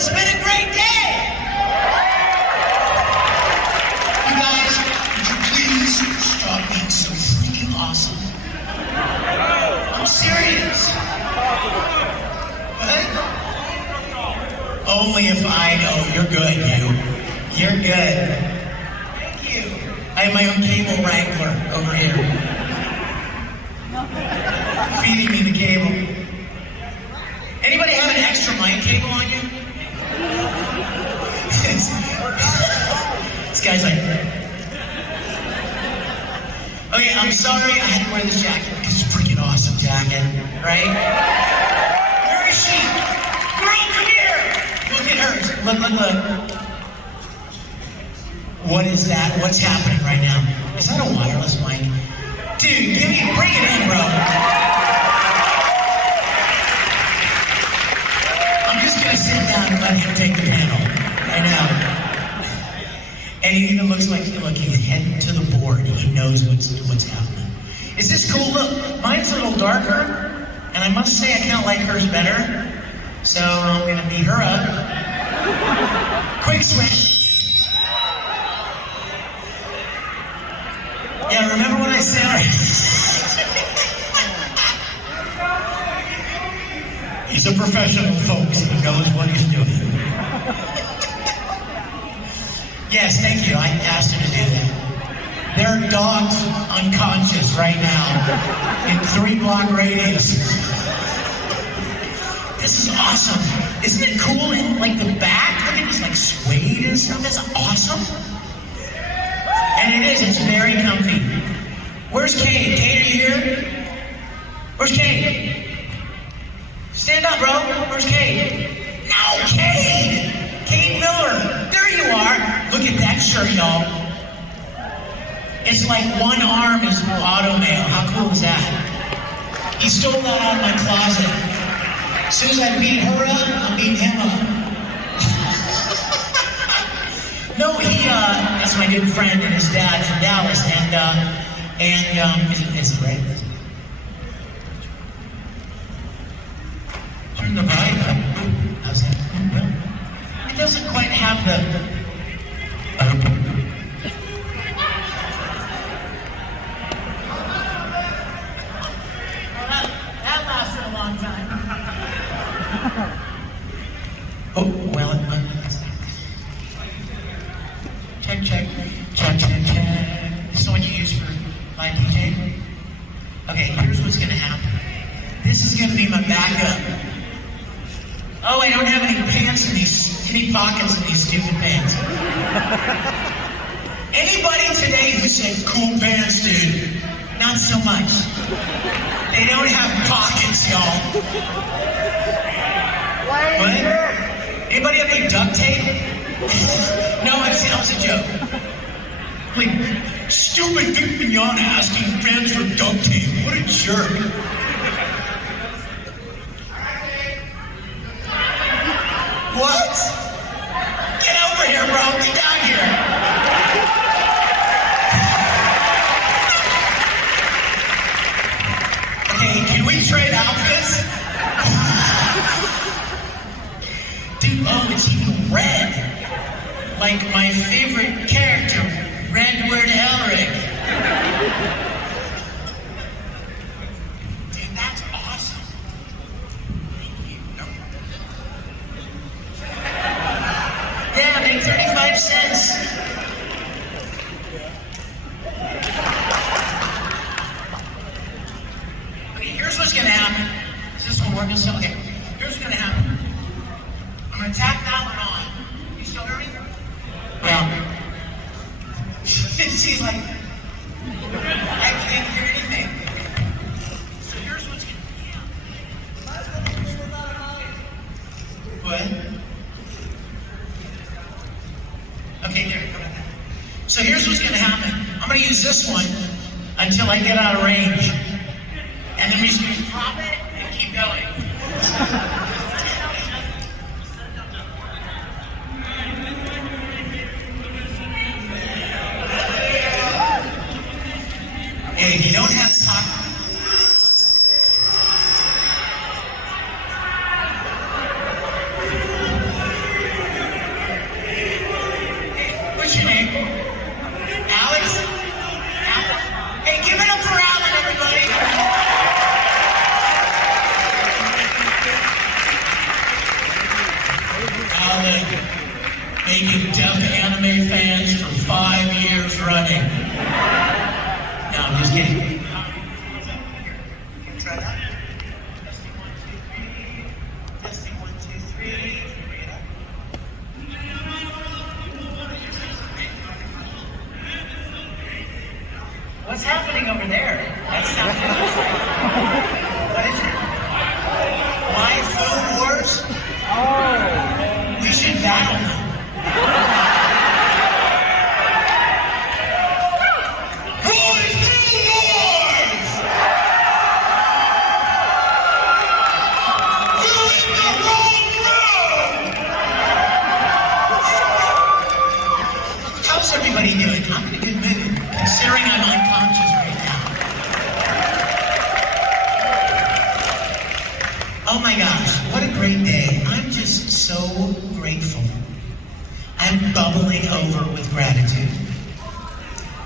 It's been a great day. You guys, would you please stop being so freaking awesome? I'm serious. What? Only if I know. You're good, you. You're good. Thank you. I have my own cable wrangler over here. Feeding me the cable. Anybody have an extra mic cable on you? This guy's like, okay, I'm sorry I had to wear this jacket because it's a freaking awesome jacket, right? Where is she? Girl, come here! Look at her. Look. What is that? What's happening right now? Is that a wireless mic? Dude, bring it in, bro. I'm just gonna sit down and let him take the panel right now. And he even looks like, look, he's heading to the board. He knows what's happening. Is this cool? Look, mine's a little darker, and I must say I kind of like hers better. So I'm gonna beat her up. Quick switch. Yeah, remember what I said? He's a professional, folks. He knows what he's doing. Yes, thank you. I asked him to do that. There are dogs unconscious right now in 3-block radius. This is awesome. Isn't it cool in like the back? Look at this like suede and stuff. That's awesome. And it is. It's very comfy. Where's Kate? Kate, are you here? Where's Kate? Stand up, bro. Where's Kate? No, Kate! Kate Miller. There you are. Look at that shirt, y'all. It's like one arm is auto mail. How cool is that? He stole that out of my closet. As soon as I beat her up, I beat him up. No, that's my good friend and his dad from Dallas, is it right? Turn the volume up. How's that? It doesn't quite have the. That lasted a long time. Oh, well, check. This is what you use for live DJ? Okay, here's what's gonna happen. This is gonna be my backup. Oh, I don't have any pants in any pockets in these stupid pants. Anybody today who said, cool pants, dude? Not so much. They don't have pockets, y'all. What? Anybody have any duct tape? No, that was a joke. Like, stupid Vic Mignogna asking fans for duct tape. What a jerk. What? Get over here, bro. Get down here. Okay, can we trade outfits? Dude, oh, it's even red. Like my favorite character, Redward Elric. Dude, that's awesome. Thank you. Yeah, make 35 cents. Okay, here's what's gonna happen. Is this one working still? Okay, here's what's gonna happen. I'm gonna tack that one on. You still hear me? Yeah. She's like, I can't hear anything. So here's what's going to happen. What? Okay, there. So here's what's going to happen. I'm going to use this one until I get out of range. And then we just drop it and keep going. Hey, if you don't have time. solid, making deaf anime fans for 5 years running. No, I'm just kidding. Try that. Testing 1, 2, 3. What's happening over there? That sounds interesting. What is it? My Food Wars? Oh. We should battle them. My Food Wars! You're in the wrong room! How's everybody doing? I'm in a good mood, considering I'm unconscious right now. Oh my gosh, what a great day. I'm just so grateful. I'm bubbling over with gratitude.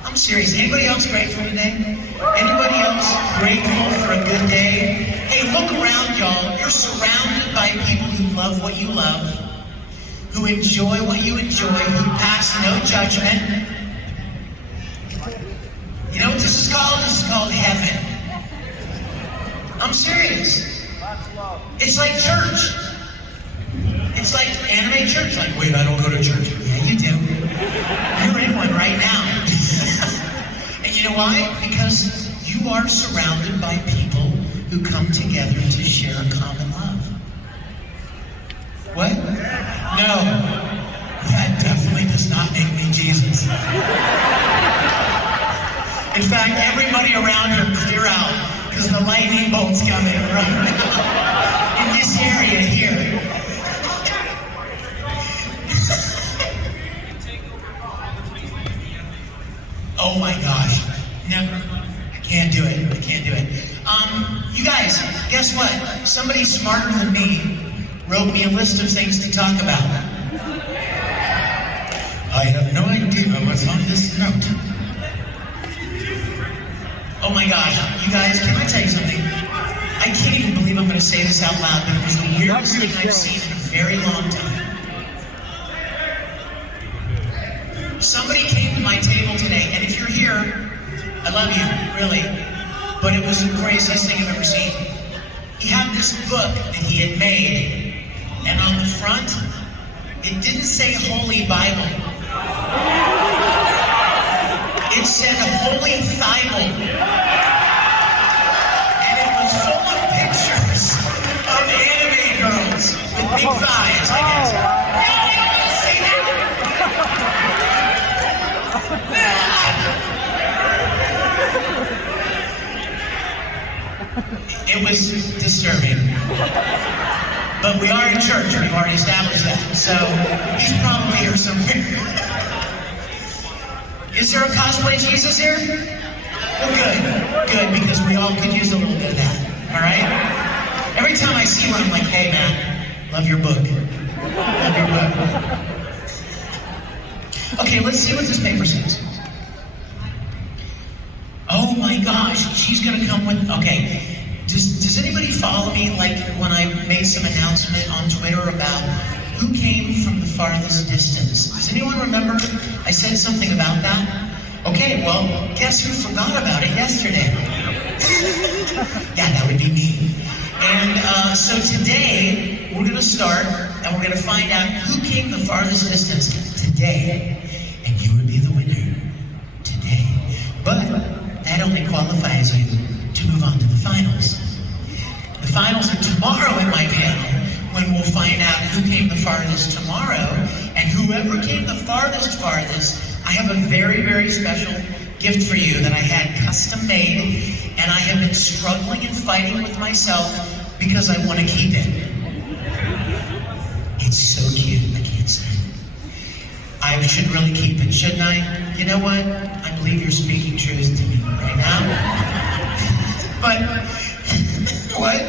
I'm serious. Anybody else grateful today? Anybody else grateful for a good day? Hey, look around, y'all. You're surrounded by people who love what you love, who enjoy what you enjoy, who pass no judgment. You know what this is called? This is called heaven. I'm serious. It's like church. It's like anime church. Like, wait, I don't go to church. Yeah, you do. You're in one right now. And you know why? Because you are surrounded by people who come together to share a common love. What? No. That definitely does not make me Jesus. In fact, everybody around here clear out, because the lightning bolt's coming right now. In this area here. Oh my gosh. Never. I can't do it. I can't do it. You guys, guess what? Somebody smarter than me wrote me a list of things to talk about. I have no idea what's on this note. Oh my gosh, you guys, can I tell you something? I can't even believe I'm going to say this out loud, but it was the weirdest thing I've seen in a very long time. Somebody came to my table today, and if you're here, I love you, really, but it was the craziest thing I've ever seen. He had this book that he had made, and on the front, it didn't say Holy Bible. It said Holy Bible. And it was full of pictures of anime girls with big thighs, I guess. See that? It was disturbing. But we are in church, we've already established that. So he's probably here somewhere. Is there a cosplay Jesus here? Well, good, because we all could use a little bit of that, all right? Every time I see one, I'm like, hey man, love your book. Love your book. Okay, let's see what this paper says. Oh my gosh, she's gonna come with, okay. Does anybody follow me, like when I made some announcement on Twitter about who came from the farthest distance? Does anyone remember I said something about that? Okay, well, guess who forgot about it yesterday? Yeah, that would be me. And so today, we're going to start, and we're going to find out who came the farthest distance today. And you would be the winner today. But that only qualifies you to move on to the finals. The finals are tomorrow in my panel, when we'll find out who came the farthest tomorrow, and whoever came the farthest, I have a very, very special gift for you that I had custom made, and I have been struggling and fighting with myself because I want to keep it. It's so cute, I can't stand it. I should really keep it, shouldn't I? You know what? I believe you're speaking truth to me right now. But, what?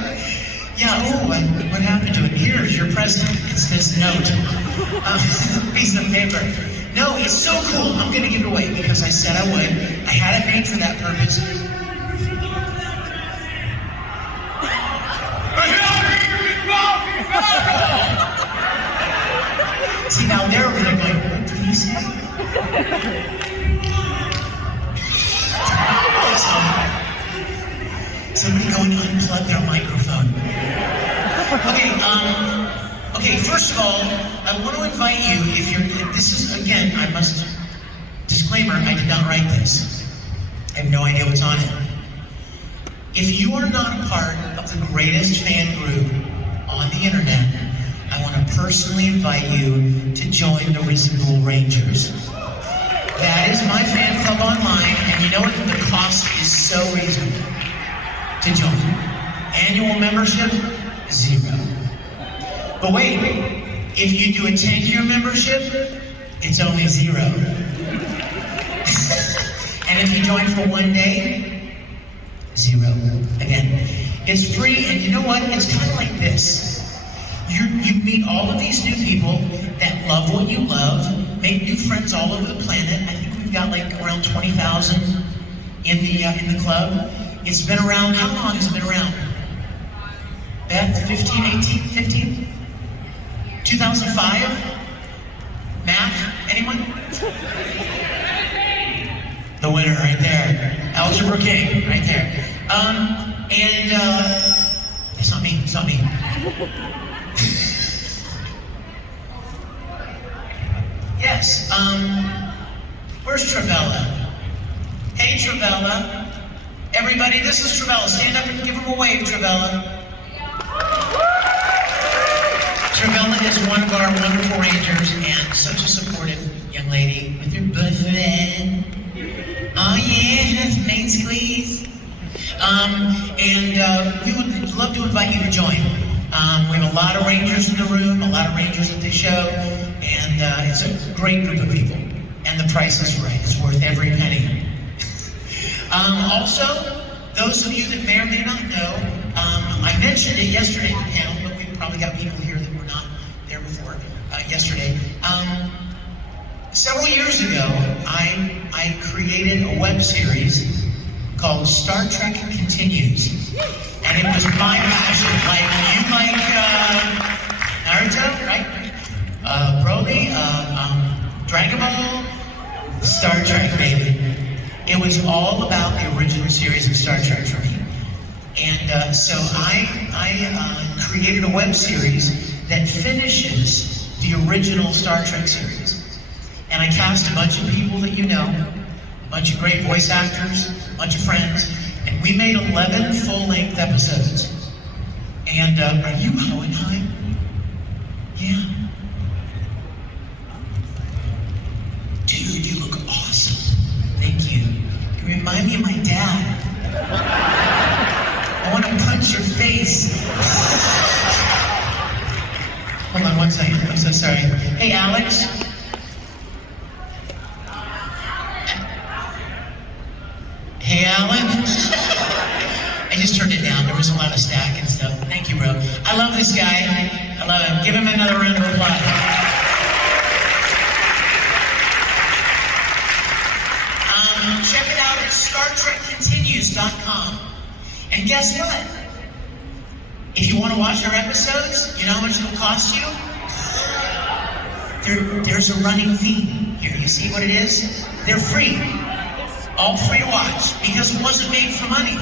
Yeah, oh, what happened to it? Here's your present. It's this note. Piece of paper. No, it's so cool. I'm going to give it away because I said I would. I had it made for that purpose. See, now they're over there going, what did he say? Somebody go and unplug their microphone. Okay, first of all, I want to invite you, if you're, this is, again, disclaimer, I did not write this. I have no idea what's on it. If you are not a part of the greatest fan group on the internet, I want to personally invite you to join the Reasonable Rangers. That is my fan club online, and you know what? The cost is so reasonable to join. Annual membership, $0. But wait, if you do a 10-year membership, it's only $0. And if you join for 1 day, $0. Again, it's free, and you know what? It's kind of like this. You meet all of these new people that love what you love, make new friends all over the planet. I think we've got like around 20,000 in the club. It's been around, how long has it been around? Beth, 15, 18, 15? 2005? Math, anyone? The winner right there. Algebra King, right there. It's not me, it's not me. Yes, where's Travella? Hey, Travella. Everybody, this is Travella. Stand up and give him a wave, Travella. Travella is one of our wonderful rangers and such a supportive young lady with her boyfriend. Oh yeah, main squeeze. We would love to invite you to join. We have a lot of rangers in the room, a lot of rangers at the show, and it's a great group of people. And the price is right, it's worth every penny. Also, those of you that may or may not know, I mentioned it yesterday in the panel, but we've probably got people here that were not there before yesterday. Several years ago, I created a web series called Star Trek Continues. And it was my passion. Like, you like Naruto, right? Broly, Dragon Ball, Star Trek, baby. It was all about the original series of Star Trek for me. And so I created a web series that finishes the original Star Trek series. And I cast a bunch of people that you know, a bunch of great voice actors, a bunch of friends, and we made 11 full-length episodes. And are you Hohenheim? Yeah. Dude, you look awesome. Thank you. You remind me of my dad. I want to punch your face. Hold on 1 second. I'm so sorry. Hey, Alex. Hey, Alan. I just turned it down. There was a lot of stack and stuff. Thank you, bro. I love this guy. I love him. Give him another round of applause. Check it out at StarTrekContinues.com. And guess what? If you want to watch our episodes, you know how much it'll cost you? There's a running theme here. You see what it is? They're free. All free to watch, because it wasn't made for money.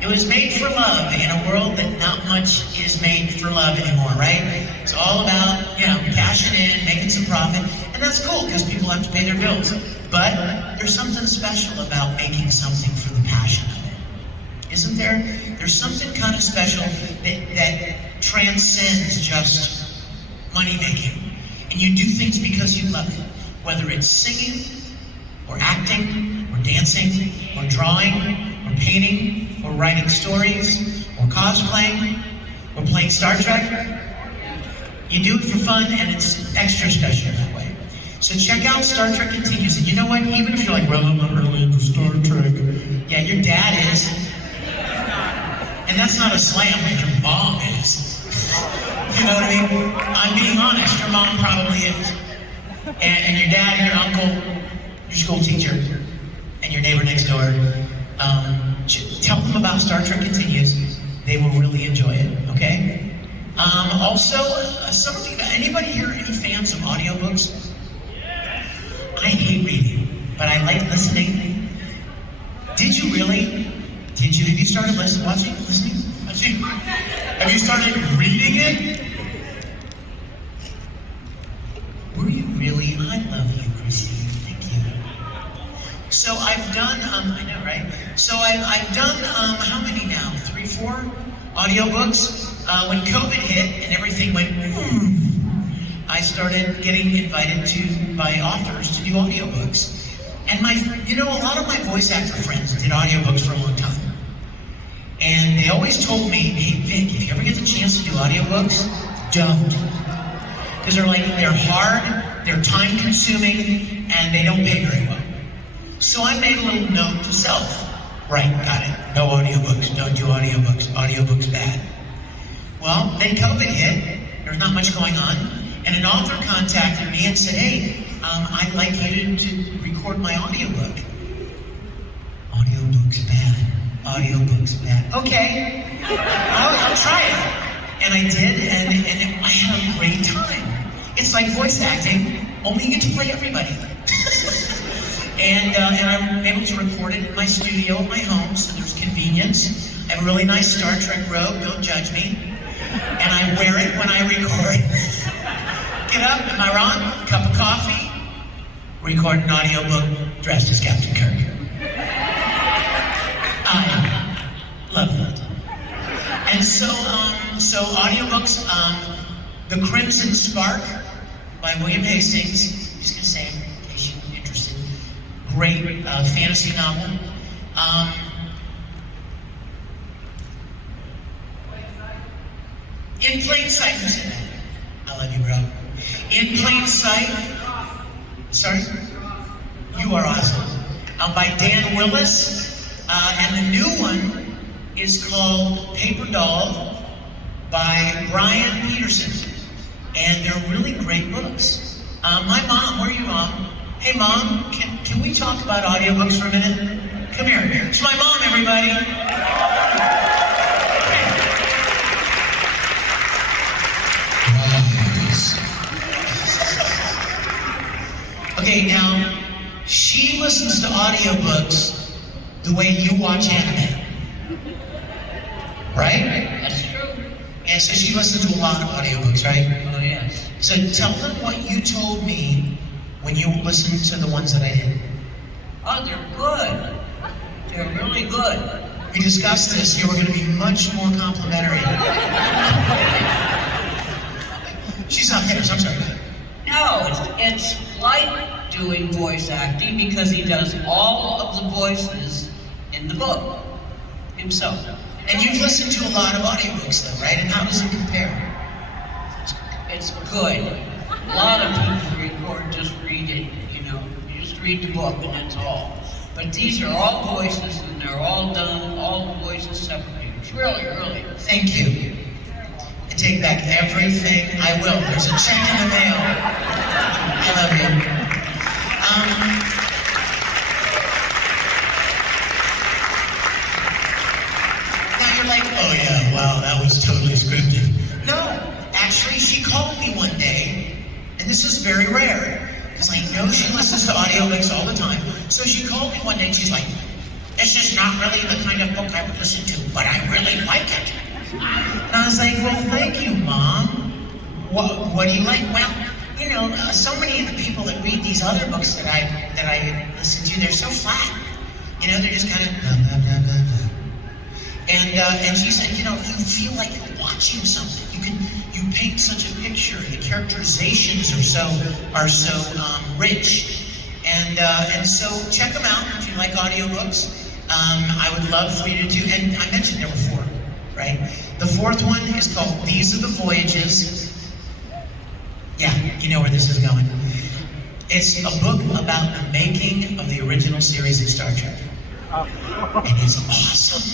It was made for love in a world that not much is made for love anymore, right? It's all about, cashing in, making some profit, and that's cool because people have to pay their bills. But there's something special about making something for the passion of it. Isn't there? There's something kind of special that transcends just money making. And you do things because you love it, whether it's singing, or acting, or dancing, or drawing, or painting, or writing stories, or cosplaying, or playing Star Trek. You do it for fun, and it's extra special that way. So check out Star Trek Continues, and you know what? Even if you're like, well, I'm not really into Star Trek. Yeah, your dad is. And that's not a slam, like your mom is. You know what I mean? I'm being honest, your mom probably is. And your dad, and your uncle, your school teacher, and your neighbor next door. Tell them about Star Trek Continues. They will really enjoy it, okay? Also, some of you anybody here any fans of audiobooks? I hate reading, but I like listening. Did you really? Have you started listening? Have you started reading it? Were you really? I love you, Christine. Thank you. So I've done, I know, right? So I've done, how many now? 3, 4 audiobooks. When COVID hit and everything went, I started getting invited by authors to do audiobooks. And a lot of my voice actor friends did audiobooks for a long time. And they always told me, hey Vic, if you ever get the chance to do audiobooks, don't. Because they're hard, they're time consuming, and they don't pay very well. So I made a little note to self. Right, got it. No audiobooks, don't do audiobooks. Audiobooks bad. Well, then COVID hit, there's not much going on, and an author contacted me and said, hey, I'd like you to record my audiobook. Audiobooks bad. Audiobooks bad. Okay, I'll try it. And I did, and I had a great time. It's like voice acting, only you get to play everybody. and I'm able to record it in my studio at my home, so there's convenience. I have a really nice Star Trek robe, don't judge me. And I wear it when I record. Get up, am I wrong? Cup of coffee, record an audiobook dressed as Captain Kirk. I love that. And so audiobooks, The Crimson Spark by William Hastings, he's gonna say it in case you're interested. Great fantasy novel. In Plain Sight, who said that? I love you, bro. In Plain Sight, sorry? You are awesome. By Dan Willis, and the new one is called Paper Doll by Brian Peterson. And they're really great books. My mom, where are you, Mom? Hey, Mom, can we talk about audiobooks for a minute? Come here. It's my mom, everybody. Okay, now, she listens to audiobooks the way you watch anime. Right? That's true. And so she listens to a lot of audiobooks, right? Oh, yes. So tell them what you told me when you listened to the ones that I did. Oh, they're good. They're really good. We discussed this. You were going to be much more complimentary. She's not finished. I'm sorry. No, it's like doing voice acting because he does all of the voices in the book himself. And you've listened to a lot of audiobooks, though, right? And how does it compare? It's good. A lot of people record, just read it, you just read the book and that's all. But these are all voices and they're all done, all the voices separated. It's really, really. Thank you. I take back everything. I will. There's a check in the mail. I love you. Now you're like, oh yeah, wow, that was totally scripted. No, actually, she called me one day, and this is very rare, because I know she listens to audiobooks all the time. So she called me one day, and she's like, this is not really the kind of book I would listen to, but I really like it. And I was like, well, thank you, Mom. What do you like? Well, so many of the people that read these other books that I listen to, they're so flat. They're just kind of blah, blah, blah, blah, blah. And she said, you feel like you're watching something. You paint such a picture. The characterizations are so rich. And so check them out if you like audiobooks. I would love for you to do. And I mentioned there were 4. Right? The 4th one is called These Are the Voyages. Yeah, you know where this is going. It's a book about the making of the original series of Star Trek. And it's awesome.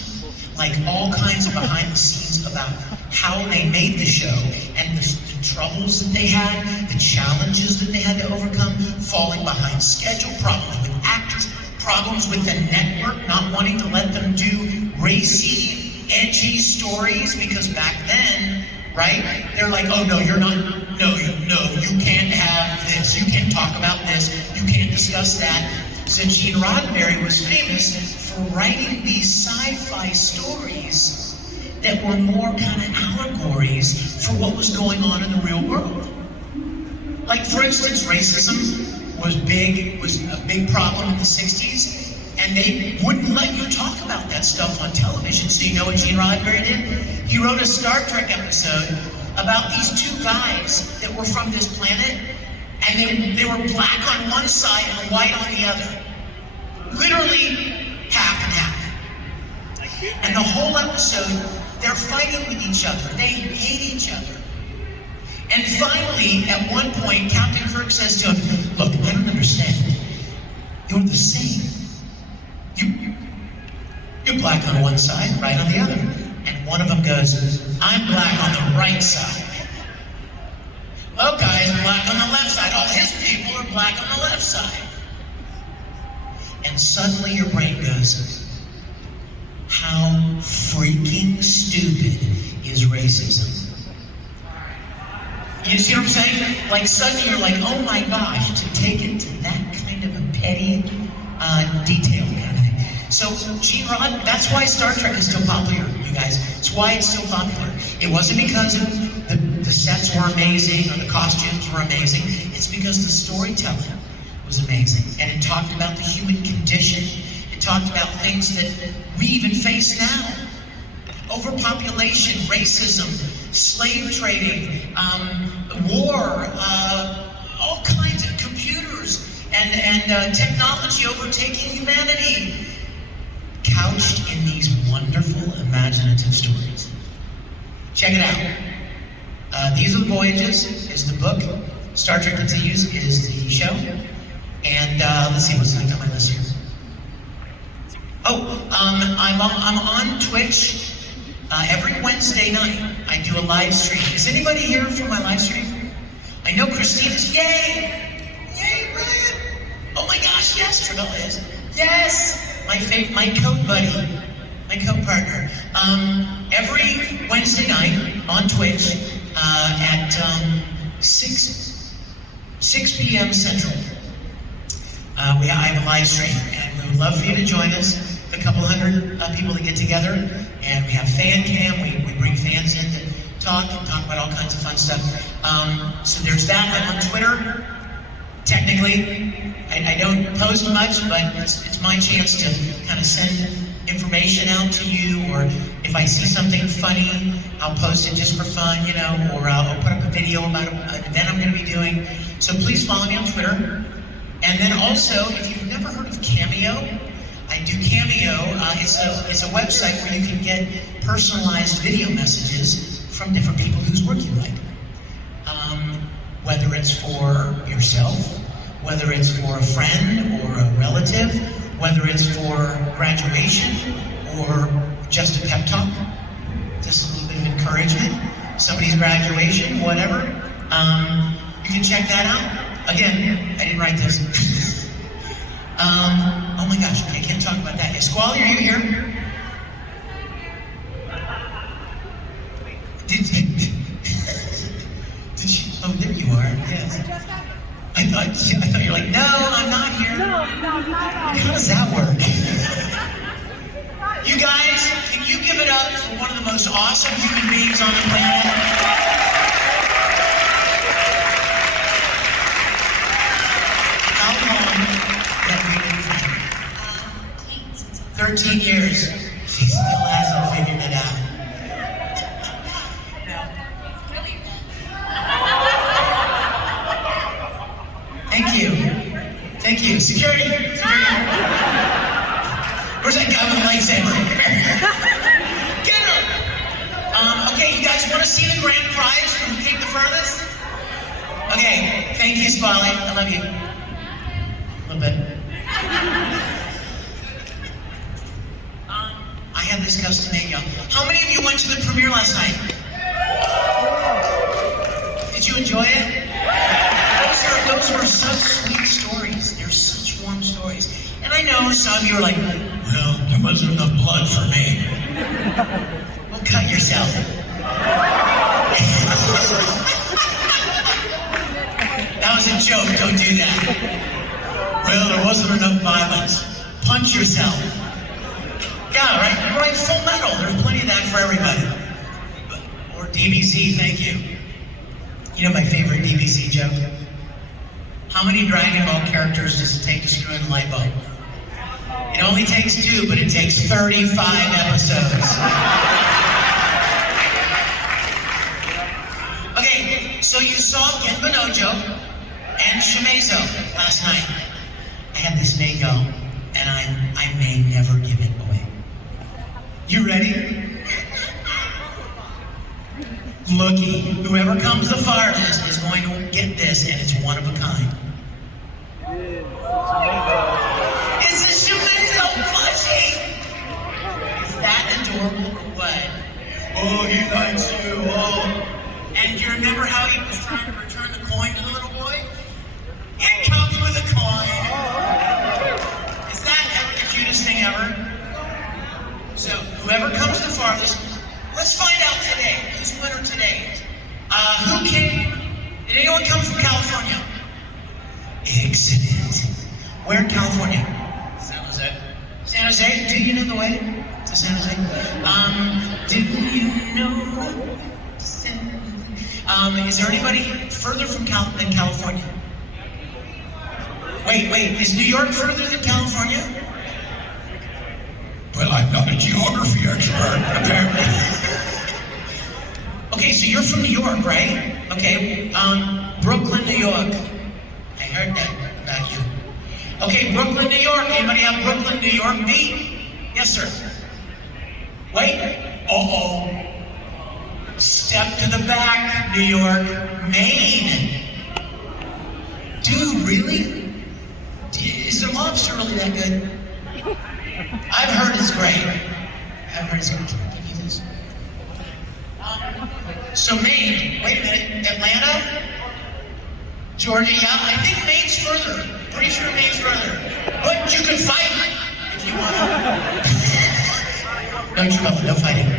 Like all kinds of behind the scenes about how they made the show and the troubles that they had, the challenges that they had to overcome, falling behind schedule, problems with actors, problems with the network not wanting to let them do racy, edgy stories, because back then, right, they're like, oh no, you're not no, you can't have this, you can't talk about this, you can't discuss that. So Gene Roddenberry was famous for writing these sci-fi stories that were more kind of allegories for what was going on in the real world. Like, for instance, racism was a big problem in the 60s, and they wouldn't let you talk about that stuff on television. So you know what Gene Roddenberry did? He wrote a Star Trek episode about these two guys that were from this planet, and they were black on one side and white on the other. Literally half and half. And the whole episode, they're fighting with each other. They hate each other. And finally, at one point, Captain Kirk says to him, look, I don't understand. You're the same. You're black on one side, right on the other. And one of them goes, I'm black on the right side. Well, guys, black on the left side. All his people are black on the left side. And suddenly your brain goes, how freaking stupid is racism? You see what I'm saying? Like, suddenly you're like, oh my gosh, to take it to that kind of a petty detail kind of thing. So Gene Roddenberry, that's why Star Trek is so popular, you guys. It's why it's so popular. It wasn't because the sets were amazing or the costumes were amazing. It's because the storytelling was amazing. And it talked about the human condition. It talked about things that we even face now. Overpopulation, racism, slave trading, war, all kinds of computers and technology overtaking humanity, couched in these wonderful imaginative stories. Check it out. These Are the Voyages is the book. Star Trek Continues is the show. And let's see what's next on my list here. Oh, I'm on Twitch every Wednesday night. I do a live stream. Is anybody here for my live stream? I know Christina's. Yay! Yay, Brian! Oh my gosh, yes, Travella is. Yes! My coat buddy, my coat partner. Every Wednesday night on Twitch at 6 p.m. Central. I have a live stream, and we would love for you to join us. A couple hundred people that get together, and we have fan cam. We bring fans in to talk about all kinds of fun stuff. So there's that. I'm on Twitter. Technically, I don't post much, but it's my chance to kind of send information out to you, or if I see something funny, I'll post it just for fun, you know, or I'll put up a video about an event I'm going to be doing. So please follow me on Twitter. And then also, if you've never heard of Cameo, I do Cameo. It's a website where you can get personalized video messages from different people whose work you like. Whether it's for yourself, whether it's for a friend or a relative, whether it's for graduation or just a pep talk, just a little bit of encouragement, somebody's graduation, whatever. You can check that out. Again, I didn't write this. Oh my gosh, okay, I can't talk about that. Squally, are you here? Did you? Oh, there you are, yes. I thought you were like, no, I'm not here. No, I'm not. How does that work? You guys, can you give it up for one of the most awesome human beings on the planet? How long have we been friends? 13 years. She still hasn't figured it out. Thank you. Security. Where's that guy with the lightsaber? Get him! Okay, you guys want to see the grand prize from who came the furthest? Okay, thank you, Spotlight. I love you. A little bit. I have this custom made, y'all. How many of you went to the premiere last night? Did you enjoy it? Those were such sweet stories. They're such warm stories. And I know some of you are like, well, there wasn't enough blood for me. Well, cut yourself. was a joke, don't do that. Well, there wasn't enough violence. Punch yourself. Yeah, right, Full Metal. There's plenty of that for everybody. Or DBZ, thank you. You know my favorite DBZ joke? How many Dragon Ball characters does it take to screw in a light bulb? It only takes 2, but it takes 35 episodes. Okay, so you saw Genbanojo and Shimezo last night. I had this mango, and I may never give it away. You ready? Looky, whoever comes the farthest is going to get this, and it's one of a kind. It's a Shimezo plushie! Is that adorable or what? Oh, he likes you, oh. And you remember how he was trying to return the coin to the little boy? It comes with a coin. Is that ever the cutest thing ever? So, whoever comes the farthest, let's find out today. Who's the winner today? Who came? Did anyone come from California? Excellent. Where in California? San Jose. San Jose? Do you know the way to San Jose? Do you know? Is there anybody further from than California? Wait, is New York further than California? Well, I'm not a geography expert, apparently. Okay, so you're from New York, right? Okay, Brooklyn, New York. I heard that about you. Okay, Brooklyn, New York. Anybody have Brooklyn, New York beat? Yes, sir. Wait. Uh-oh. Step to the back, New York, Maine. Dude, really? Is their lobster really that good? I've heard it's great. I've heard it's great. Can I give you this? So Maine, wait a minute, Atlanta? Georgia, yeah, I think Maine's further. Pretty sure Maine's further. But you can fight if you want to. No trouble, no fighting.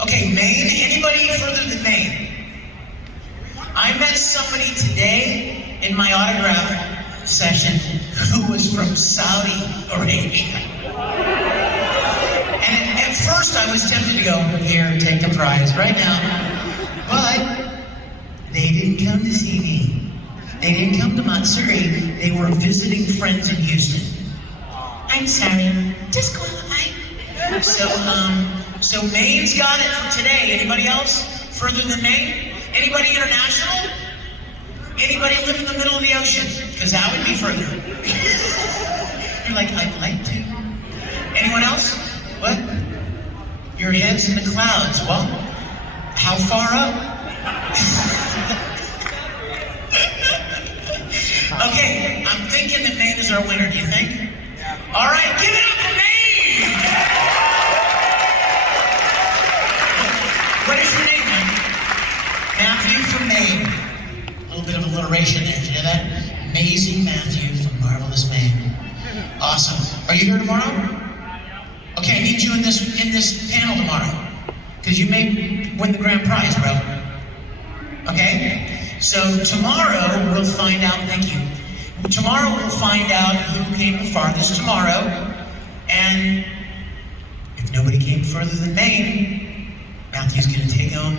Okay, Maine, anybody further than Maine? I met somebody today in my autograph session who was from Saudi Arabia. And at first I was tempted to go, here, take the prize right now. But they didn't come to see me. They didn't come to Matsuri. They were visiting friends in Houston. I'm sorry, disqualified. So Maine's got it for today. Anybody else further than Maine? Anybody international? Anybody live in the middle of the ocean? Because that would be further. You're like, I'd like to. Anyone else? What? Your head's in the clouds. Well, how far up? Okay, I'm thinking that Maine is our winner. Do you think? All right, give it up for Maine! What is your name, man? Matthew from Maine. A little bit of alliteration there. Did you know that? Amazing Matthew from Marvelous Maine. Awesome. Are you here tomorrow? Okay, I need you in this panel tomorrow. Because you may win the grand prize, bro. Okay? So tomorrow we'll find out, thank you. Tomorrow we'll find out who came the farthest tomorrow. And if nobody came further than Maine, Matthew's gonna take home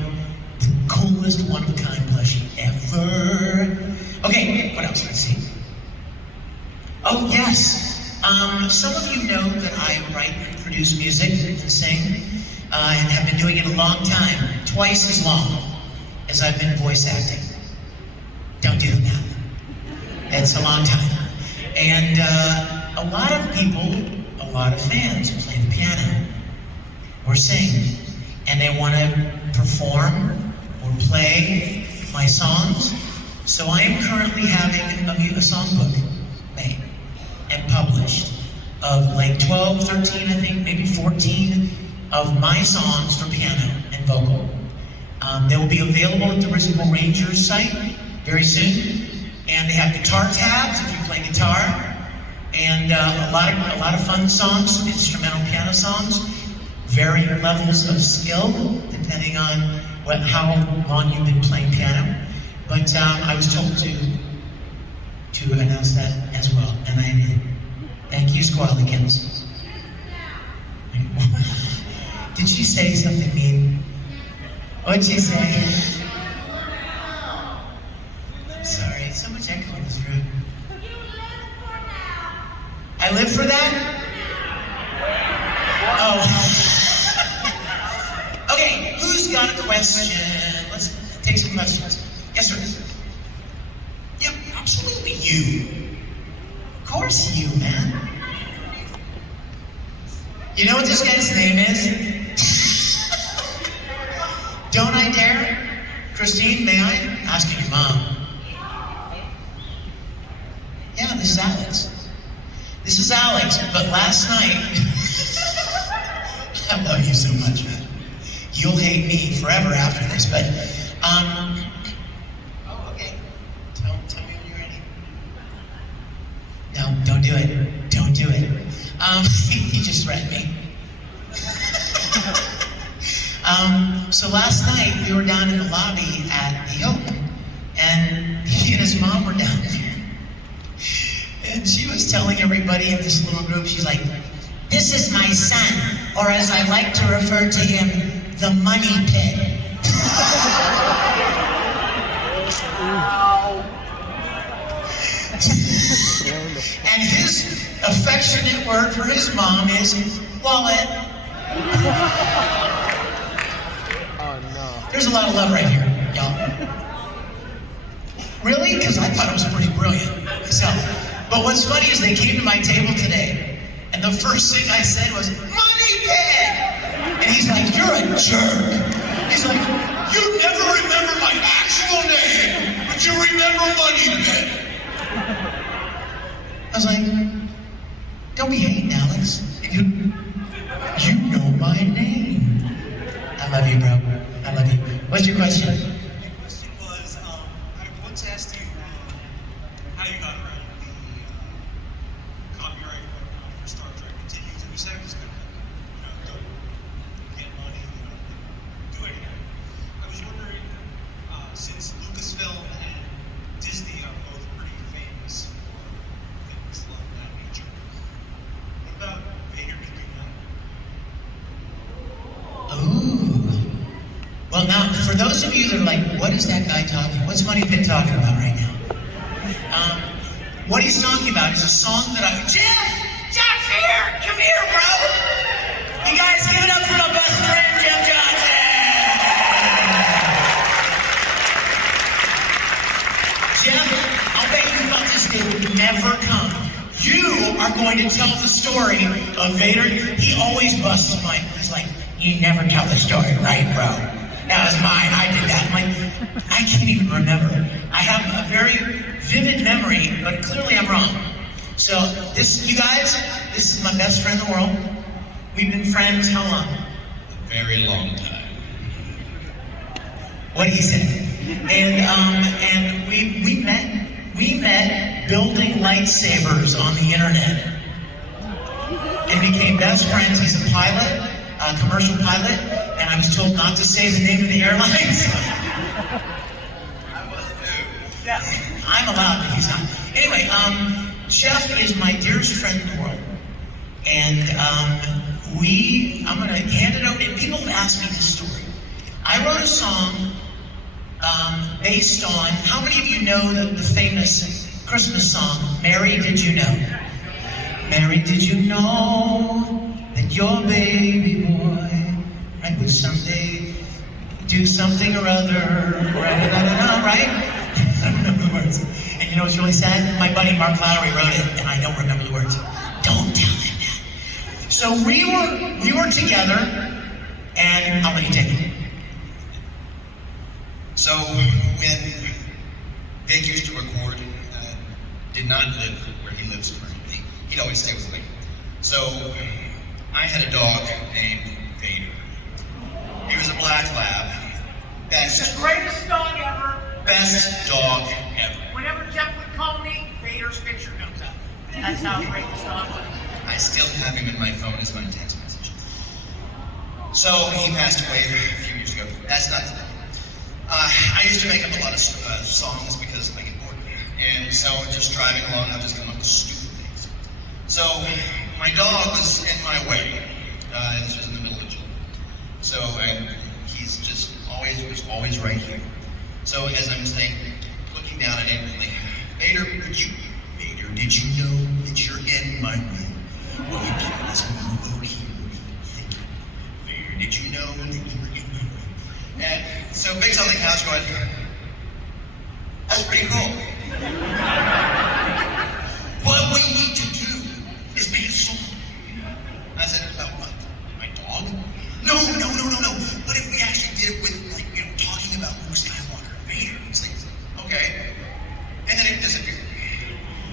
the coolest one-of-a-kind plushie ever. Okay, what else? Let's see. Oh, yes. Some of you know that I write and produce music and sing, and have been doing it a long time, twice as long as I've been voice acting. Don't do the math. It's a long time. And a lot of people, a lot of fans play the piano or sing, and they want to perform or play my songs. So I am currently having a songbook made and published of like 12, 13, I think, maybe 14 of my songs for piano and vocal. They will be available at the Risible Rangers site very soon. And they have guitar tabs if you play guitar. And a lot of fun songs, instrumental piano songs, varying levels of skill, depending on how long you've been playing piano. But I was told to announce that as well, and I did. Thank you, Squallikins. Did she say something mean? What'd she say? I'm sorry, so much echo in this room. I live for that? Oh. Okay, who's got a question? Let's take some questions. Yes, sir. Yep, absolutely you. Of course you, man. You know what this guy's name is? Don't I dare? Christine, may I? Asking your mom. Yeah, this is Alex. This is Alex, but last night... I love you so much, man. You'll hate me forever after this, but... oh, okay. Tell me when you're ready. No, don't do it. Don't do it. He just threatened me. So last night, we were down in the lobby at the Hilton, and he and his mom were down there. And she was telling everybody in this little group, she's like, "This is my son, or as I like to refer to him, the money pit." And his affectionate word for his mom is wallet. Oh no. There's a lot of love right here, y'all. Really? Because I thought it was pretty brilliant myself. But what's funny is they came to my table today, and the first thing I said was, "Money pit!" And he's like, "You're a jerk." He's like, "You never remember my actual name, but you remember Money Pit." I was like, "Don't be hating, Alex. You know my name." I love you, bro. I love you. What's your question? My question was, I once asked you how you got around the copyright for Star Trek Continues, and you said it was good. Don't get money, do anything. I was wondering, since Lucasfilm and Disney are both pretty famous for things like that nature, what about Vader Mignogna? Ooh. Well, now, for those of you that are like, what is that guy talking? What's Money Pit talking about right now? What he's talking about is a song that Jeff here! Come here, bro! You guys give it up for my best friend, Jeff Johnson! Jeff, I'll bet you thought this day would never come. You are going to tell the story of Vader. He always busts mine. He's like, "You never tell the story, right, bro? That was mine. I did that." I'm like, I can't even remember. I have a very vivid memory, but clearly I'm wrong. So you guys, this is my best friend in the world. We've been friends how long? A very long time. What he said. And we met building lightsabers on the internet. And became best friends. He's a pilot, a commercial pilot, and I was told not to say the name of the airlines. I was too. Yeah, I'm allowed, but he's not. Anyway, Jeff is my dearest friend in the world. And I'm gonna hand it over, and people have asked me this story. I wrote a song based on, how many of you know the famous Christmas song, "Mary, Did You Know?" Mary, did you know that your baby boy would someday do something or other, right? I don't remember the words. And you know what's really sad? My buddy Mark Lowry wrote it, and I don't remember the words. Don't tell him that. So we were together, and I'll let you take it. So when Vic used to record, did not live where he lives currently. He'd always stay with me. So I had a dog named Vader. He was a black lab. It's the greatest dog ever. Best dog ever. Whenever Jeff would call me, Vader's picture comes up. That's how great this dog was. I still have him in my phone as my text message. So he passed away a few years ago. That's not the thing. I used to make up a lot of songs because I get bored. And so just driving along, I'll just come up with stupid things. So my dog was in my way. This was in the middle of June. So he's just was always right here. So as I'm saying, looking down at him, like, Vader, did you know that you're in my way? Well, you can this move over here. Thinking, Vader, did you know that you were in my way? And so Vic's on the couch going, that's pretty cool. What we need to do is make a song. I said, about what? My dog? No. What if we actually did it with, like, talking about Luke Skywalker and Vader? It's like, okay. And then it disappeared.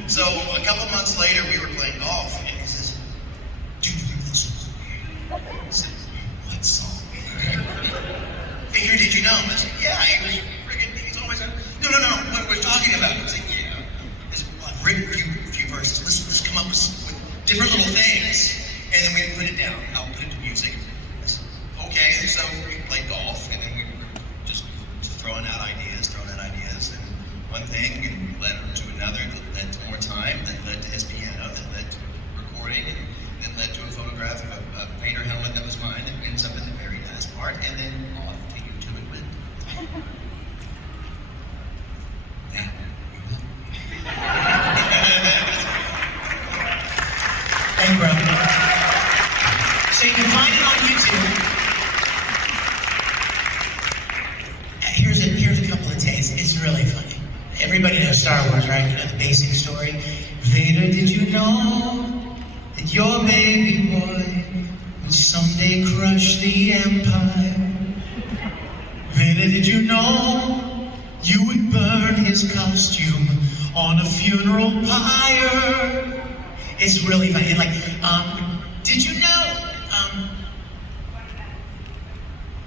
So a couple months later, we were playing golf, and he says, "Do you remember this song?" I said, "What song?" "Vader, did you know him?" I said, "Yeah, he was friggin', he's always no, what we're talking about." I said, "Yeah, I've written a few verses. Let's come up with different little things, and then we put it down. I'll put it to music." I said, "Okay." So we played golf, and then we were just throwing out ideas, and one thing and led to another, that led to more time, that led to his piano, that led to recording, and then led to a photograph of a Vader helmet that was mine that ends up in the very last part, and then off to YouTube it went. Now, Thank you, bro. So you can find it on YouTube. Here's a couple of takes. It's really funny. Everybody knows Star Wars, right? You know the basic story. Vader, did you know that your baby boy would someday crush the Empire? Vader, did you know you would burn his costume on a funeral pyre? It's really funny. Like, did you know?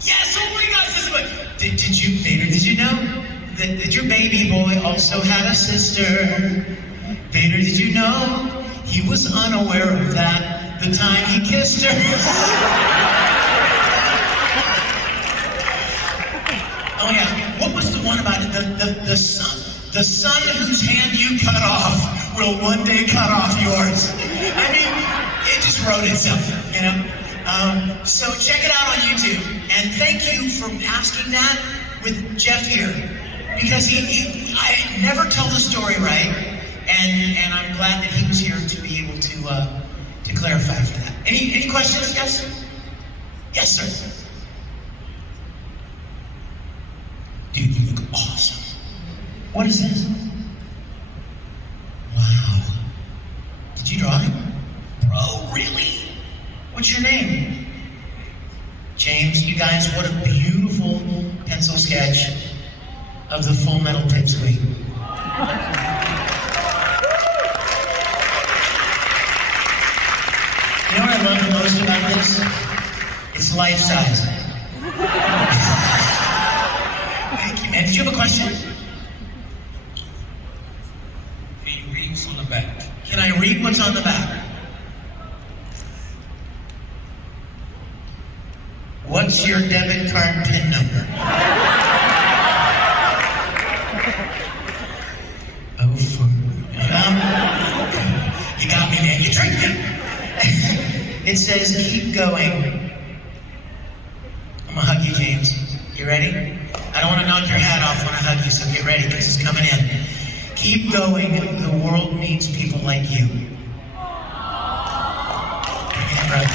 Yes, oh my gosh, this is what. Did you, Vader? Did you know that your baby boy also had a sister? Vader, did you know he was unaware of that the time he kissed her? Oh yeah, what was the one about it? The son? The son whose hand you cut off will one day cut off yours. I mean, it just wrote itself, you know? So check it out on YouTube. And thank you for asking that with Jeff here. Because I never tell the story right. And I'm glad that he was here to be able to clarify for that. Any questions? Yes? Yes, sir. Dude, you look awesome. What is this? Wow. Did you draw it? Bro, really? What's your name? James. You guys, what a beautiful pencil sketch of the Full Metal Pipsqueak. You know what I love the most about this? It's life size. Thank you, man. Did you have a question? Can you read what's on the back? Can I read what's on the back? What's your debit card PIN number? Oh, you got me, man. You tricked me. It says, keep going. I'm gonna hug you, James. You ready? I don't want to knock your hat off when I hug you, so get ready, because it's coming in. Keep going. The world needs people like you. Bring it, brother.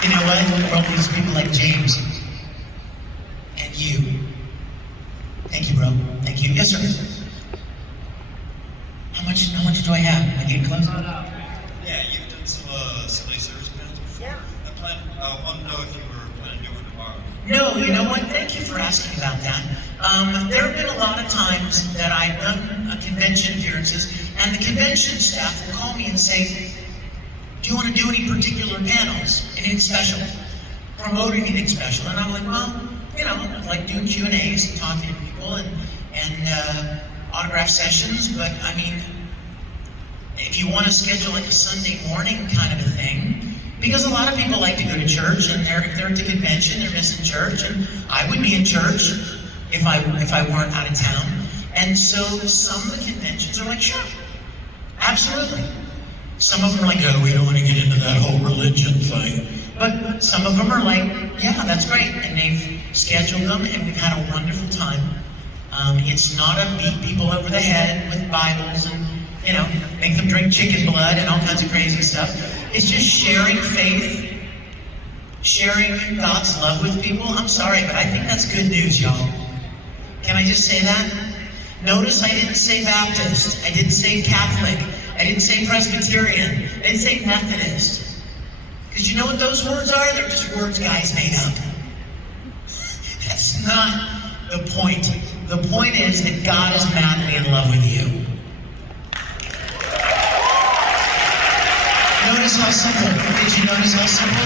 You know what? The world needs people like James. And you. Thank you, bro. Thank you. Yes, sir. How much do I have? Am I getting close? Yeah, you've done some silly service bands before. I want to know if you were planning to do it tomorrow. No, you know what? Thank you for asking about that. There have been a lot of times that I've done convention appearances, and the convention staff will call me and say, do you want to do any particular panels? Anything special? Promote anything special? And I'm like, well, you know, I'd like doing Q&As and talking to people and autograph sessions, but I mean, if you want to schedule like a Sunday morning kind of a thing, Because a lot of people like to go to church, and if they're at the convention, they're missing church, and I would be in church if I weren't out of town. And so some of the conventions are like, sure, absolutely. Some of them are like, oh, we don't want to get into that whole religion thing. But some of them are like, yeah, that's great. And they've scheduled them, and we've had a wonderful time. It's not a beat people over the head with Bibles and, you know, make them drink chicken blood and all kinds of crazy stuff. It's just sharing faith, sharing God's love with people. I'm sorry, but I think that's good news, y'all. Can I just say that? Notice I didn't say Baptist. I didn't say Catholic. I didn't say Presbyterian. I didn't say Methodist. Because you know what those words are? They're just words guys made up. That's not the point. The point is that God is madly in love with you. Notice how simple. Did you notice how simple?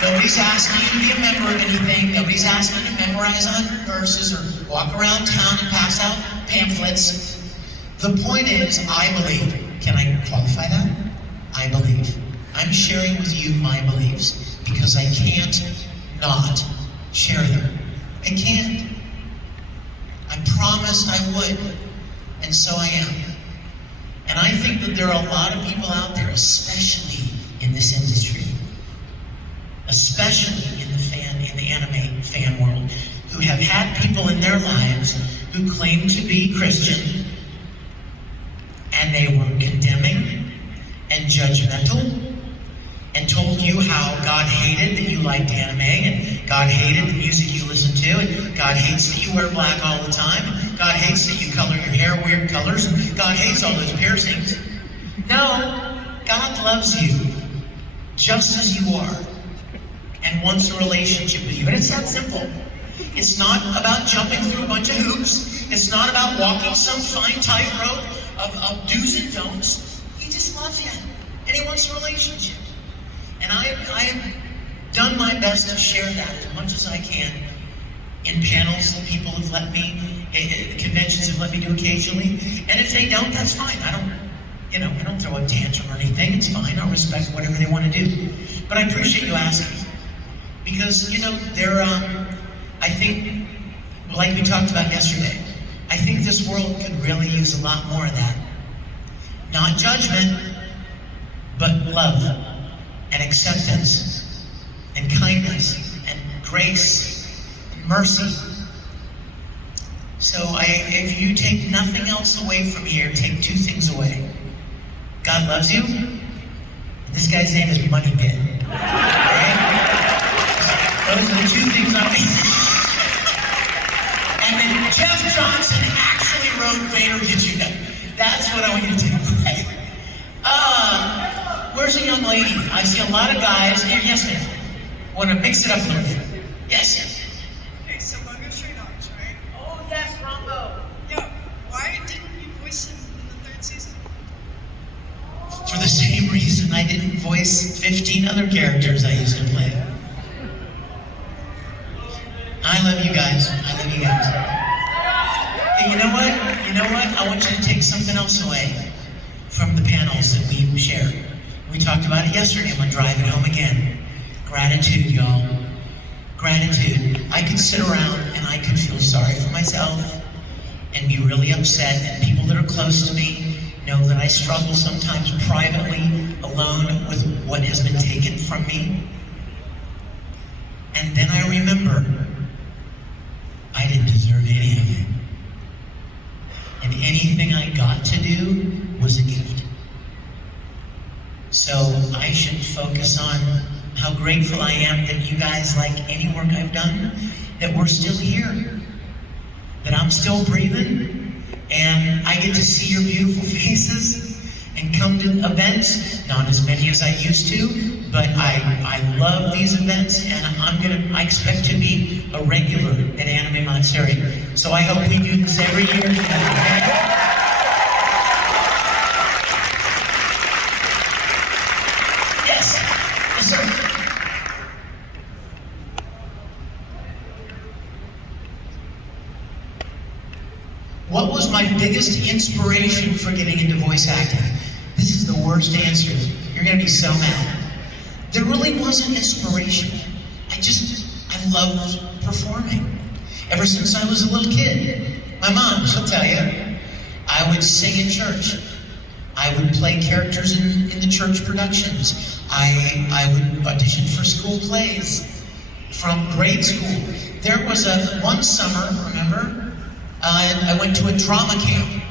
Nobody's asking you to be a member of anything. Nobody's asking you to memorize 100 verses or walk around town and pass out pamphlets. The point is, I believe. Can I qualify that? I believe. I'm sharing with you my beliefs because I can't not share them. I can't. I promised I would, and so I am. And I think that there are a lot of people out there, especially in this industry, especially in the anime fan world, who have had people in their lives who claim to be Christian, and they were condemning and judgmental, and told you how God hated that you liked anime, and God hated the music you listened to, and God hates that you wear black all the time, and God hates that you color your hair weird colors, and God hates all those piercings. No, God loves you just as you are and wants a relationship with you. And it's that simple. It's not about jumping through a bunch of hoops. It's not about walking some fine tightrope of do's and don'ts. He just loves you, and he wants a relationship. And I have done my best to share that as much as I can in panels that people have let me, conventions have let me do occasionally. And if they don't, that's fine. I don't throw a tantrum or anything. It's fine. I'll respect whatever they want to do. But I appreciate you asking. Because, I think, like we talked about yesterday, I think this world could really use a lot more of that. Not judgment, but love and acceptance and kindness and grace and mercy. So if you take nothing else away from here, take two things away. God loves you. This guy's name is Money Pit. Okay? Those are the two things I mean. And then Jeff Johnson actually wrote Vader Did You Know? That's what I want you to take away. Where's a young lady? I see a lot of guys. Yes, ma'am. Want to mix it up a little bit. Yes. Okay, so Bungo Stray Dogs, right? Oh, yes, Rumbo. Yeah. Why didn't you voice him in the third season? For the same reason I didn't voice 15 other characters I used to play. I love you guys. I love you guys. Hey, you know what? You know what? I want you to take something else away from the panels that we shared. We talked about it yesterday. I'm going to drive it home again. Gratitude, y'all. Gratitude. I could sit around and I could feel sorry for myself and be really upset, and people that are close to me know that I struggle sometimes privately, alone, with what has been taken from me. And then I remember I didn't deserve any of it. And anything I got to do was a gift. So I should focus on how grateful I am that you guys like any work I've done, that we're still here, that I'm still breathing, and I get to see your beautiful faces and come to events, not as many as I used to, but I love these events, and I expect to be a regular at Anime Matsuri. So I hope we do this every year together, okay? Yes, sir. What was my biggest inspiration for getting into voice acting? This is the worst answer. You're gonna be so mad. there really wasn't inspiration. I loved performing. Ever since I was a little kid. My mom, she'll tell you, I would sing in church. I would play characters in the church productions. I would audition for school plays from grade school. There was one summer, remember, I went to a drama camp.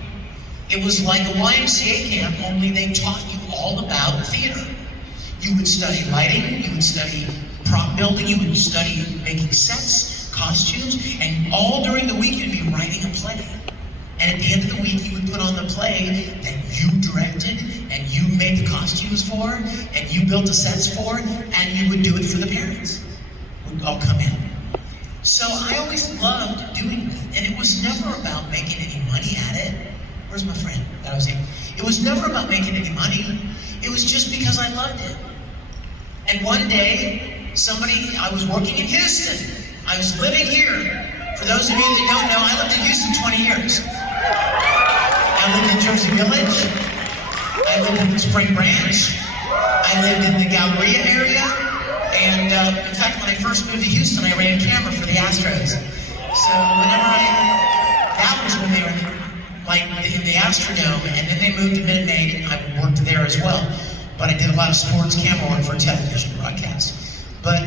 It was like a YMCA camp, only they taught you all about theater. You would study lighting, you would study prop building, you would study making sets, costumes, and all during the week you'd be writing a play. And at the end of the week, you would put on the play that you directed, and you made the costumes for, and you built the sets for, and you would do it for the parents. Would all come in. So I always loved doing that, and it was never about making any money at it. Where's my friend that I was saying? It was never about making any money. It was just because I loved it. And one day, I was working in Houston. I was living here. For those of you that don't know, I lived in Houston 20 years. I lived in Jersey Village. I lived in Spring Branch. I lived in the Galleria area. And in fact, when I first moved to Houston, I ran camera for the Astros. So that was when they were in the Astrodome, and then they moved to Minute Maid, and I worked there as well. But I did a lot of sports camera work for television broadcasts. But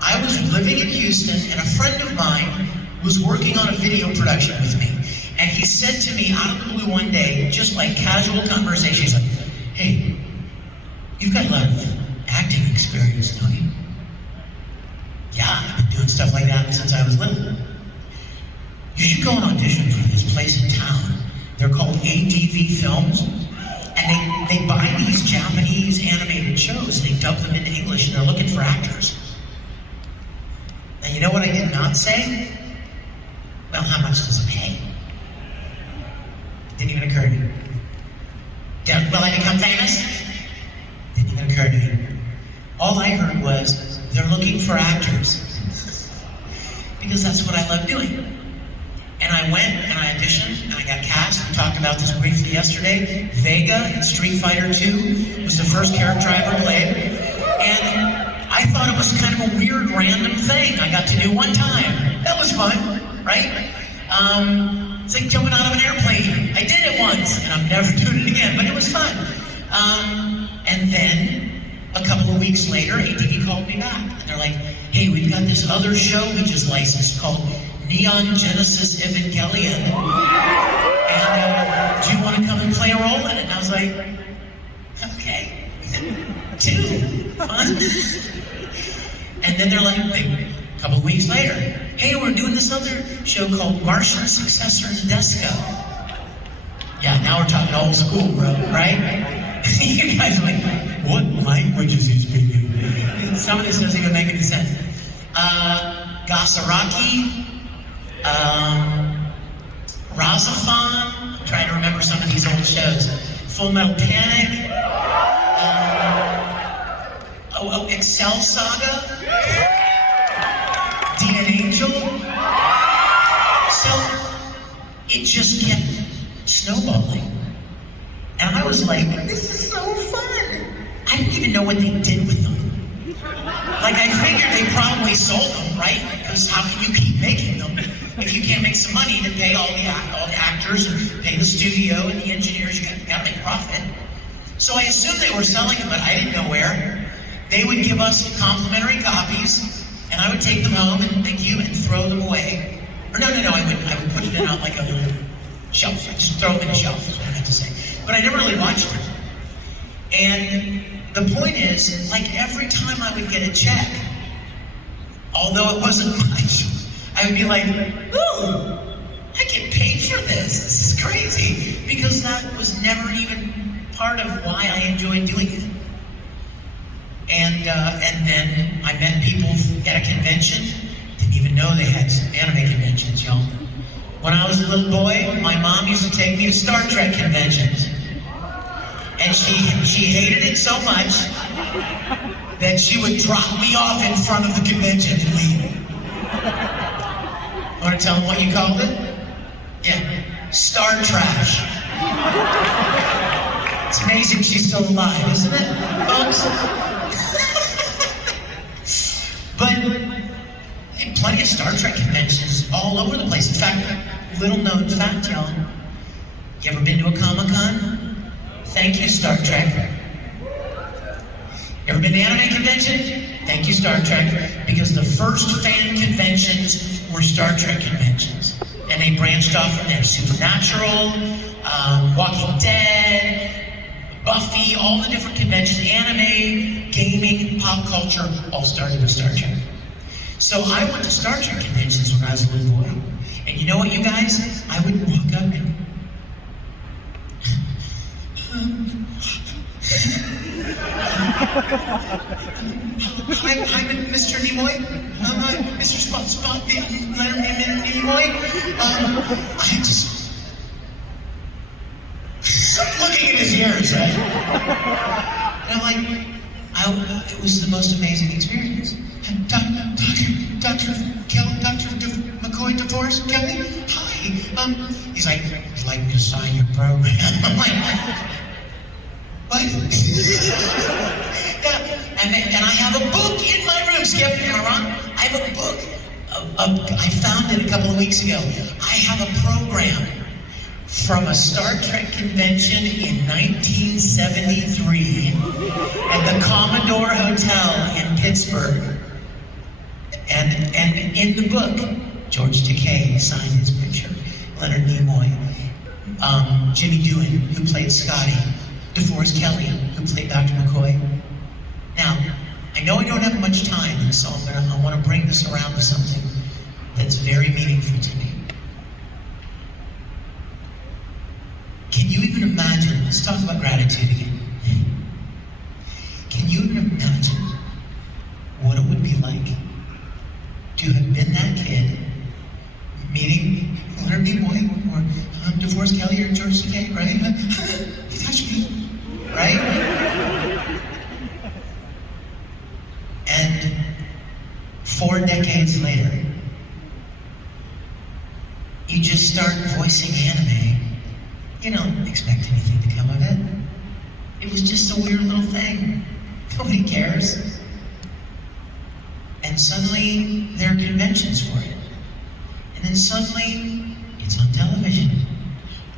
I was living in Houston, and a friend of mine was working on a video production with me. And he said to me out of the blue one day, just like casual conversation, he's like, "Hey, you've got a lot of acting experience, don't you?" "Yeah, I've been doing stuff like that since I was little." "You should go and audition for this place in town. They're called ADV Films. And they buy these Japanese animated shows, and they dub them into English, and they're looking for actors." Now, you know what I did not say? Well, how much does it pay? Didn't even occur to me. Will I become famous? Didn't even occur to me. All I heard was, they're looking for actors. Because that's what I love doing. And I went and I auditioned and I got cast. We talked about this briefly yesterday. Vega in Street Fighter 2 was the first character I ever played. And I thought it was kind of a weird, random thing I got to do one time. That was fun, right? It's like jumping out of an airplane. I did it once, and I'm never doing it again, but it was fun. And then, a couple of weeks later, ATV called me back. And they're like, "Hey, we've got this other show we just licensed called Neon Genesis Evangelion. And do you want to come and play a role in it?" And I was like, "Okay." Two, fun. And then they're like, a couple of weeks later, "Hey, we're doing this other show called Martian Successor Nadesco." Yeah, now we're talking old school, bro, right? You guys are like, what language is he speaking? Some of this doesn't even make any sense. Gasaraki, Razafon, I'm trying to remember some of these old shows. Full Metal Panic, Excel Saga, Demon Angel. So it just kept snowballing. And I was like, this is so fun. I didn't even know what they did with them. Like, I figured they probably sold them, right? Because how can you keep making them if you can't make some money to pay all the actors and pay the studio and the engineers? You gotta make profit. So I assumed they were selling them, but I didn't know where. They would give us complimentary copies, and I would take them home and thank you and throw them away. Or no, I would put it in out like a little shelf. I'd just throw them in a shelf, is what I meant to say. But I never really watched them. And the point is, like every time I would get a check, although it wasn't much, I would be like, ooh, I get paid for this. This is crazy. Because that was never even part of why I enjoyed doing it. And then I met people at a convention. Didn't even know they had anime conventions, y'all. When I was a little boy, my mom used to take me to Star Trek conventions. And she hated it so much that she would drop me off in front of the convention and leave. Want to tell them what you called it? Yeah, Star Trash. It's amazing she's still alive, isn't it, folks? plenty of Star Trek conventions all over the place. In fact, little known fact, y'all. You ever been to a Comic-Con? Thank you, Star Trek. Ever been to an anime convention? Thank you, Star Trek. Because the first fan conventions were Star Trek conventions. And they branched off from there. Supernatural, Walking Dead, Buffy, all the different conventions, anime, gaming, pop culture, all started with Star Trek. So I went to Star Trek conventions when I was a little boy. And you know what, you guys? I would walk up and... Hi, Mr. Nimoy. Mr. Spot, Nimoy. I just... looking at his ears, right? And I'm like, it was the most amazing experience. Dr. McCoy DeForest Kelly? Hi. He's like, would you like me to sign your program? I'm like, what? Yeah, and I have a book in my room, Skip, am I wrong? I have a book. I found it a couple of weeks ago. I have a program from a Star Trek convention in 1973 at the Commodore Hotel in Pittsburgh. And in the book, George Takei signed his picture, Leonard Nimoy, Jimmy Doohan, who played Scotty, DeForest Kelly, who played Dr. McCoy. Now, I know I don't have much time, and so I want to bring this around to something that's very meaningful to me. Can you even imagine, let's talk about gratitude again. Can you even imagine what it would be like to have been that kid meeting Leonard Nimoy or DeForest Kelly or George Takei, right? He touched me, right? And 4 decades later, you just start voicing anime. You don't expect anything to come of it. It was just a weird little thing. Nobody cares. And suddenly, there are conventions for it. And then suddenly, it's on television.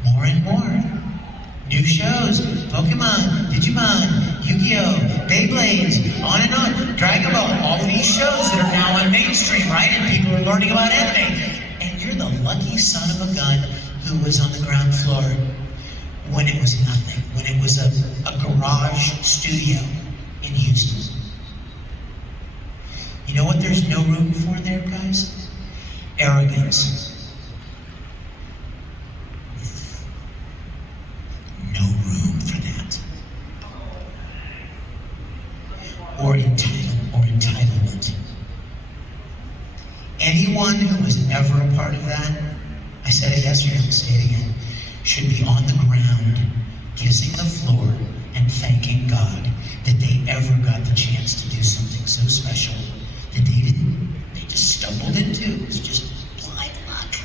More and more. New shows, Pokemon, Digimon, Yu-Gi-Oh!, Beyblades, on and on. Dragon Ball, all of these shows that are now on mainstream, right? And people are learning about anime. And you're the lucky son of a gun who was on the ground floor when it was nothing, when it was a garage studio in Houston. You know what there's no room for there, guys? Arrogance. No room for that. Or entitlement. Anyone who was ever a part of that, I said it yesterday, I'll say it again, should be on the ground, kissing the floor, and thanking God that they ever got the chance to do something so special that they just stumbled into. It was just blind luck.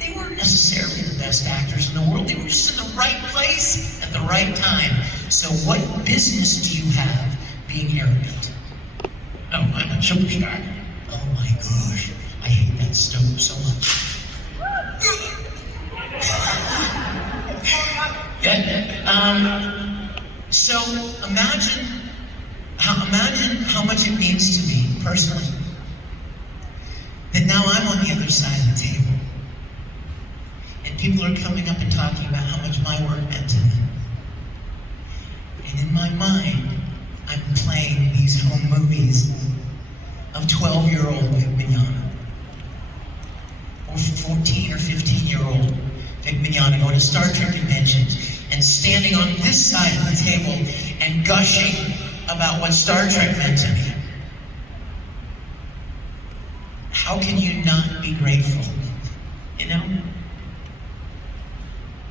They weren't necessarily the best actors in the world. They were just in the right place at the right time. So what business do you have being arrogant? Oh, I'm a superstar. Oh my gosh, I hate that stove so much. So imagine how much it means to me personally that now I'm on the other side of the table, and people are coming up and talking about how much my work meant to them. And in my mind, I'm playing these home movies of 12-year-old Vic Mignogna, or 14 or 15-year-old Vic Mignogna going to Star Trek conventions and standing on this side of the table and gushing about what Star Trek meant to me. How can you not be grateful? You know?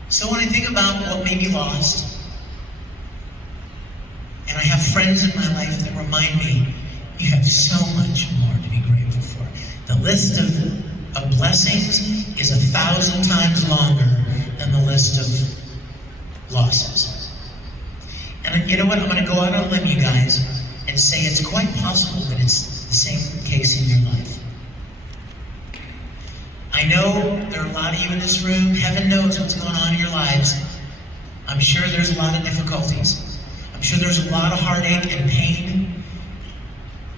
So when I think about what may be lost, and I have friends in my life that remind me, you have so much more to be grateful for. The list of blessings is 1,000 times longer than the list of losses. And you know what? I'm going to go out on a limb, you guys, and say it's quite possible that it's the same case in your life. I know there are a lot of you in this room. Heaven knows what's going on in your lives. I'm sure there's a lot of difficulties. I'm sure there's a lot of heartache and pain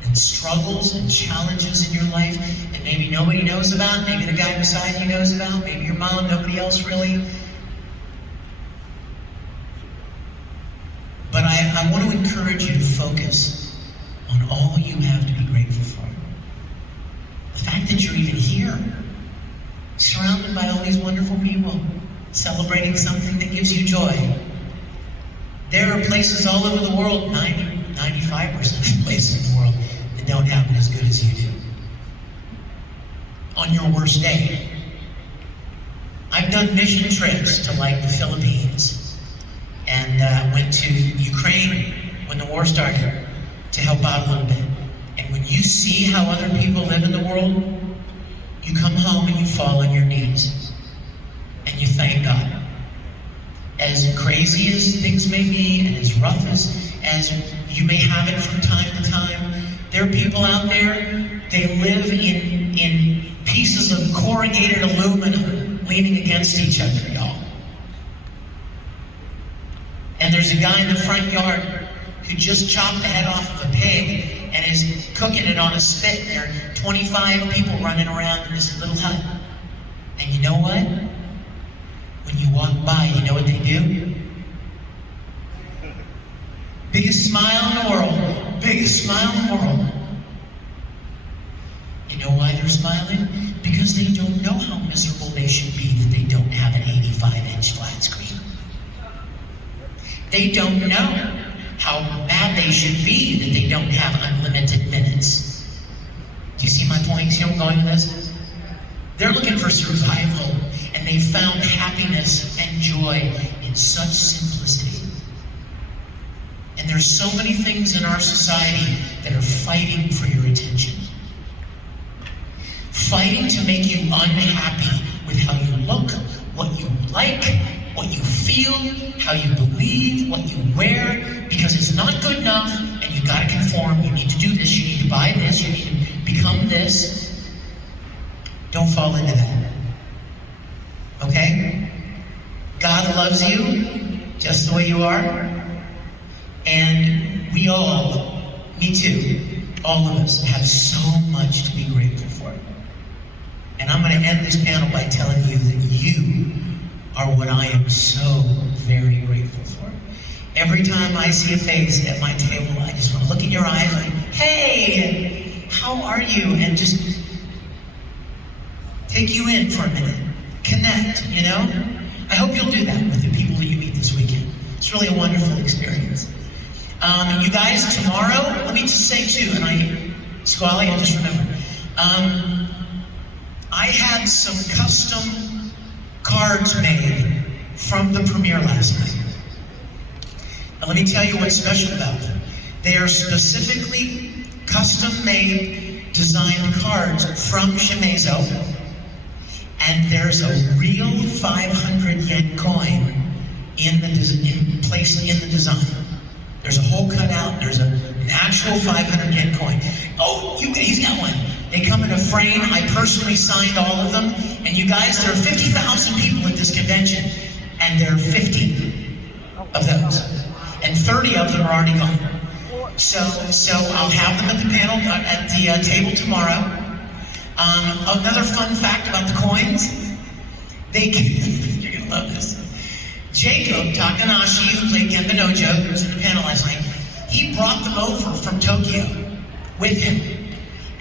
and struggles and challenges in your life that maybe nobody knows about, maybe the guy beside you knows about, maybe your mom, nobody else really. But I want to encourage you to focus on all you have to be grateful for. The fact that you're even here, surrounded by all these wonderful people, celebrating something that gives you joy. There are places all over the world, 95% of the places in the world, that don't happen as good as you do. On your worst day. I've done mission trips to like the Philippines and went to Ukraine when the war started to help out a little bit. And when you see how other people live in the world, you come home and you fall on your knees and you thank God. As crazy as things may be and as rough as you may have it from time to time, there are people out there, they live in pieces of corrugated aluminum leaning against each other, y'all. And there's a guy in the front yard who just chopped the head off of a pig and is cooking it on a spit. And there are 25 people running around in this little hut. And you know what? When you walk by, you know what they do? Biggest smile in the world. Biggest smile in the world. You know why they're smiling? Because they don't know how miserable they should be that they don't have an 85-inch flat screen. They don't know how mad they should be that they don't have unlimited minutes. Do you see my point? See where I'm going with this? They're looking for survival, and they found happiness and joy in such simplicity. And there's so many things in our society that are fighting for your attention. Fighting to make you unhappy with how you look, what you like, what you feel, how you believe, what you wear, because it's not good enough, and you gotta conform, you need to do this, you need to buy this, you need to become this. Don't fall into that. Okay? God loves you just the way you are, and we all, me too, all of us, have so much to be grateful for. And I'm going to end this panel by telling you that you are what I am so very grateful for. Every time I see a face at my table, I just want to look in your eyes like, hey, how are you? And just take you in for a minute. Connect, you know? I hope you'll do that with the people that you meet this weekend. It's really a wonderful experience. You guys, tomorrow, let me just say too, and Squally, I just remembered. I had some custom cards made from the premiere last night. Now let me tell you what's special about them. They are specifically custom-made, designed cards from Shimezo, and there's a real 500 yen coin placed in the design. There's a hole cut out, there's an actual 500 yen coin. Oh, he's got one. They come in a frame. I personally signed all of them. And you guys, there are 50,000 people at this convention, and there are 50 of those. And 30 of them are already gone. So I'll have them at the panel, at the table tomorrow. Another fun fact about the coins, you're gonna love this. Jacob Takanashi, who played Genba Nojo, who was in the panel last night, he brought them over from Tokyo with him.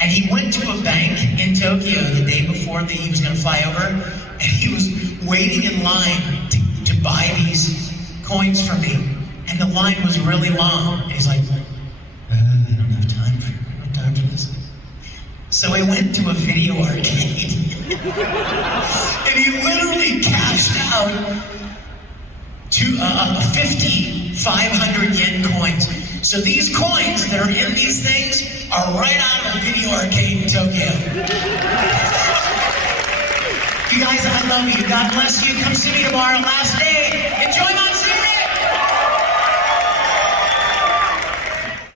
And he went to a bank in Tokyo the day before he was going to fly over, and he was waiting in line to buy these coins from me. And the line was really long. And he's like, I don't have time for this. So I went to a video arcade, and he literally cashed out 50 500 yen coins. So these coins that are in these things are right out of a video arcade in Tokyo. You guys, I love you. God bless you. Come see me tomorrow. Last day.